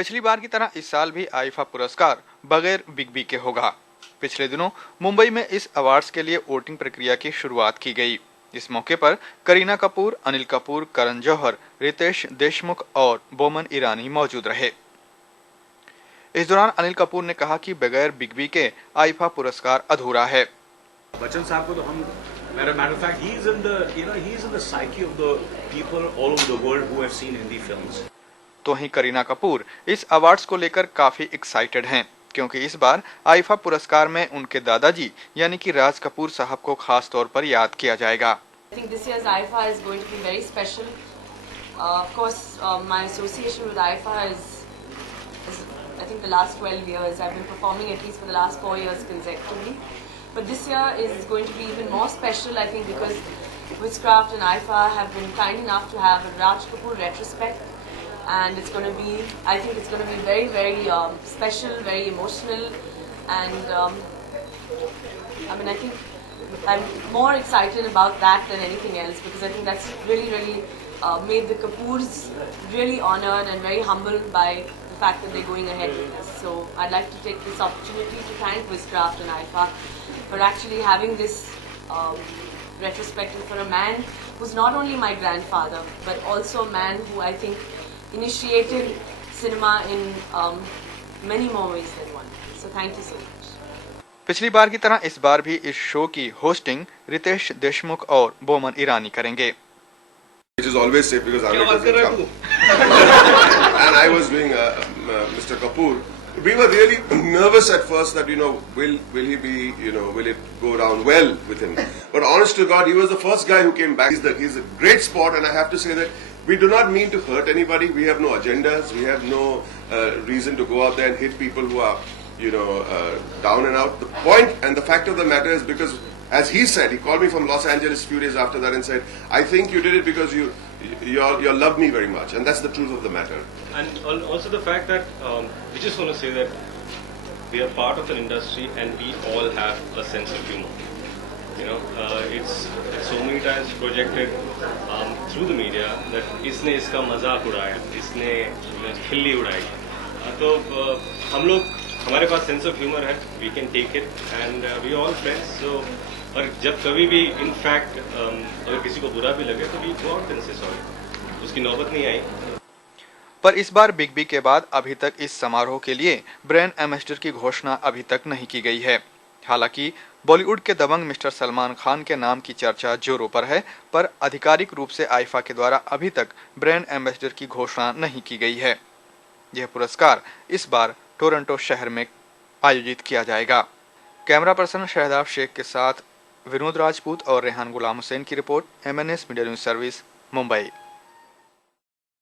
पिछली बार की तरह इस साल भी आईफा पुरस्कार बगैर बिग बी के होगा। पिछले दिनों मुंबई में इस अवार्ड्स के लिए वोटिंग प्रक्रिया की शुरुआत की गई। इस मौके पर करीना कपूर, अनिल कपूर, करण जौहर, रितेश देशमुख और बोमन ईरानी मौजूद रहे। इस दौरान अनिल कपूर ने कहा कि बगैर बिग बी के आईफा पुरस्कार अधूरा है। बच्चन साहब को तो हम matter of fact he's in the psyche of the people all over the world who have seen Hindi films. तो वहीं करीना कपूर इस अवार्ड्स को लेकर काफी एक्साइटेड हैं, क्योंकि इस बार आईफा पुरस्कार में उनके दादाजी यानी कि राज कपूर साहब को खास तौर पर याद किया जाएगा। I think this year's IFA is going to be very special. Of course, my association with IFA is I think the last 12 years. I've been performing at least for the last 4 years consecutively. But this year is going to be even more special, I think, because Witchcraft and IFA have been kind enough to have a Raj Kapoor retrospect, and it's going to be, I think it's going to be very, very special, very emotional, and I mean, I think I'm more excited about that than anything else, because I think that's really, really made the Kapoors really honored and very humbled by the fact that they're going ahead with this. So I'd like to take this opportunity to thank Witchcraft and IFA for actually having this retrospective for a man who's not only my grandfather, but also a man who I think initiated cinema in many more ways than one. So thank you so much. पिछली बार की तरह इस बार भी इस show की hosting Ritesh Deshmukh और बोमन ईरानी करेंगे। Which is always safe because Amir doesn't come. And I was doing Mr. Kapoor. We were really nervous at first that will he be will it go down well with him? But honest to God, he was the first guy who came back. He's a great sport, and I have to say that we do not mean to hurt anybody. We have no agendas. We have no reason to go out there and hit people who are down and out. The point and the fact of the matter is because, as he said, he called me from Los Angeles a few days after that and said, I think you did it because you love me very much, and that's the truth of the matter. And also the fact that we just want to say that we are part of an industry and we all have a sense of humor. It's so many times projected through the media that इसने इसका मजाक उड़ाया, इसने खिल्ली उड़ाई, तो हम लोग हमारे पास सेंस ऑफ ह्यूमर है, we can take it and we all friends. So और जब कभी भी इनफैक्ट अगर किसी को बुरा भी लगे तो वी गो आउट एंड से सॉरी, उसकी नौबत नहीं आई। पर इस बार बिग बी के बाद अभी तक इस समारोह के लिए ब्रांड एम्बेसडर की घोषणा अभी तक नहीं की गई है। हालांकि बॉलीवुड के दबंग मिस्टर सलमान खान के नाम की चर्चा जोरों पर है, पर आधिकारिक रूप से आईफा के द्वारा अभी तक ब्रांड एम्बेसडर की घोषणा नहीं की गई है। यह पुरस्कार इस बार टोरंटो शहर में आयोजित किया जाएगा। कैमरा पर्सन शहदाब शेख के साथ विनोद राजपूत और रेहान गुलाम हुसैन की report, MNS media news service, Mumbai.